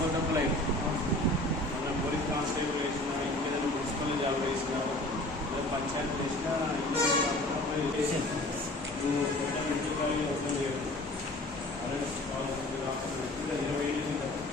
Municipal life మన police constable వేసినా ఇంకేదైనా మున్సిపల్ జాబ్ వేసిన పంచాయతీ వేసిన నువ్వు ఇంటర్ ఇంటికి ఓపెన్ చేయడం అరెస్ట్ కావాల్సింది ఇరవై ఏళ్ళు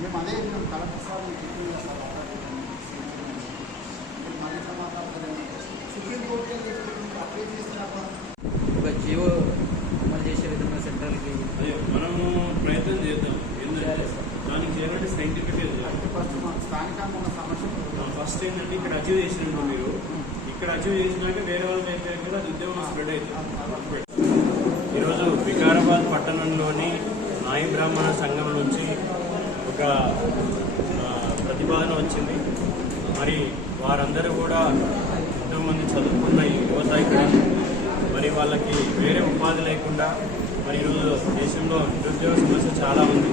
మేము అదే మేము కలెక్టర్ సార్ చెప్పింది సార్ సమాధానం సుప్రీంకోర్టు అప్లై చేసినప్పుడు ఒక జియో అమలు చేసే ప్రయత్నం చేద్దాం ఏంటంటే దానికి చేయాలంటే సైంటిఫిక్ ఫస్ట్ మన స్థానికంగా ఉన్న సమస్య ఫస్ట్ ఏంటంటే ఇక్కడ అచీవ్ చేసిన ఇక్కడ అచీవ్ చేసినాక వేరే వాళ్ళకి అయితే కూడా అది ఉద్యోగం స్ప్రెడ్ అవుతుంది ఈరోజు వికారాబాద్ పట్టణంలోని నాయి బ్రాహ్మణ సంఘం నుంచి ఒక ప్రతిపాదన వచ్చింది. మరి వారందరూ కూడా ఎంతోమంది చదువుకున్న ఈ యువత ఇక్కడ. మరి వాళ్ళకి వేరే ఉపాధి లేకుండా మరి ఈరోజు దేశంలో నిరుద్యోగ సమస్య చాలా ఉంది.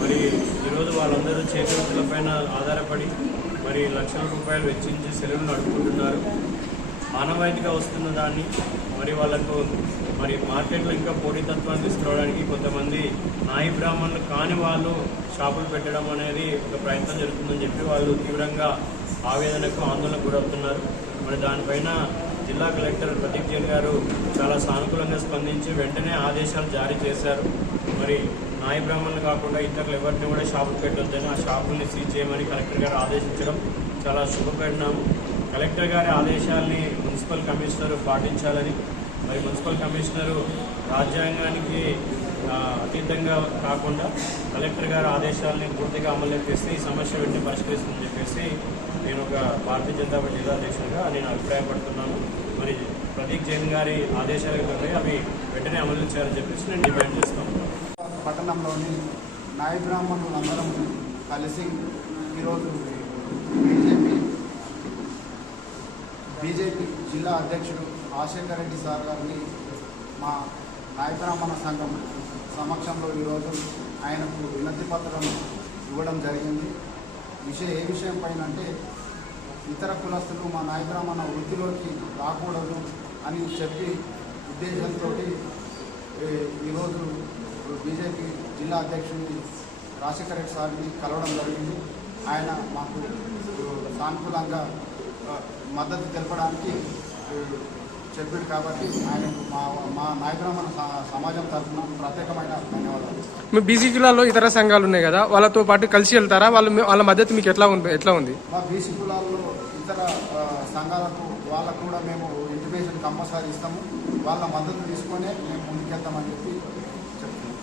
మరి ఈరోజు వాళ్ళందరూ చేతి వృత్తులపైన ఆధారపడి మరి లక్షల రూపాయలు వెచ్చించి సెలవులు నడుపుకుంటున్నారు. ఆనవాయితీగా వస్తున్న దాన్ని మరి వాళ్ళకు మరి మార్కెట్లో ఇంకా పోటీతత్వాన్ని తీసుకురావడానికి కొంతమంది నాయి బ్రాహ్మణులు కాని వాళ్ళు షాపులు పెట్టడం అనేది ఒక ప్రయత్నం జరుగుతుందని చెప్పి వాళ్ళు తీవ్రంగా ఆవేదనకు ఆందోళనకు గురవుతున్నారు. మరి దానిపైన జిల్లా కలెక్టర్ ప్రదీప్ జైన్ గారు చాలా సానుకూలంగా స్పందించి వెంటనే ఆదేశాలు జారీ చేశారు. మరి నాయి బ్రాహ్మణులు కాకుండా ఇతరులు ఎవరిని కూడా షాపులు పెట్టొద్దని ఆ షాపుల్ని సీజ్ చేయమని కలెక్టర్ గారు ఆదేశించడం చాలా శుభపరిణామం. కలెక్టర్ గారి ఆదేశాల్ని మున్సిపల్ కమిషనర్ పాటించాలని మరి మున్సిపల్ కమిషనరు రాజ్యాంగానికి అతీతంగా కాకుండా కలెక్టర్ గారి ఆదేశాలని పూర్తిగా అమలు చేసి ఈ సమస్య వెంటనే పరిష్కరిస్తుందని చెప్పేసి నేను ఒక భారతీయ జనతా పార్టీ జిల్లా అధ్యక్షుడిగా నేను అభిప్రాయపడుతున్నాను. మరి ప్రదీప్ జైన్ గారి ఆదేశాలు ఉన్నాయి అవి వెంటనే అమలు చేయాలని చెప్పేసి నేను డిమాండ్ చేస్తాను పట్టణంలోని నాయ బ్రాహ్మణులందరం కలిసి ఈరోజు బీజేపీ బీజేపీ జిల్లా అధ్యక్షుడు రాజశేఖర రెడ్డి సార్ గారిని మా నాయ బ్రాహ్మణ సంఘం సమక్షంలో ఈరోజు ఆయనకు వినతి పత్రం ఇవ్వడం జరిగింది. విషయం ఏ విషయం పైన అంటే ఇతర కులస్తులు మా నాయ బ్రాహ్మణ వృత్తిలోకి రాకూడదు అని చెప్పి ఉద్దేశంతో ఈరోజు బీజేపీ జిల్లా అధ్యక్షుడిని రాజశేఖర రెడ్డి సార్ని కలవడం జరిగింది. ఆయన మాకు సానుకూలంగా మద్దతు తెలపడానికి చెప్పాడు కాబట్టి ఆయనకు మా మా నాయకురామణ సమాజం తరఫున ప్రత్యేకమైన ధన్యవాదాలు. మీ బీసీ కులాల్లో ఇతర సంఘాలు ఉన్నాయి కదా వాళ్ళతో పాటు కలిసి వెళ్తారా? వాళ్ళు వాళ్ళ మద్దతు మీకు ఎట్లా ఉంది ఎట్లా ఉంది? మా బీసీ కులాల్లో ఇతర సంఘాలకు వాళ్ళకు కూడా మేము ఇంటిమేషన్ కంపల్సరీ ఇస్తాము. వాళ్ళ మద్దతు తీసుకొనే మేము ముందుకెళ్తామని చెప్పి చెప్తున్నాం.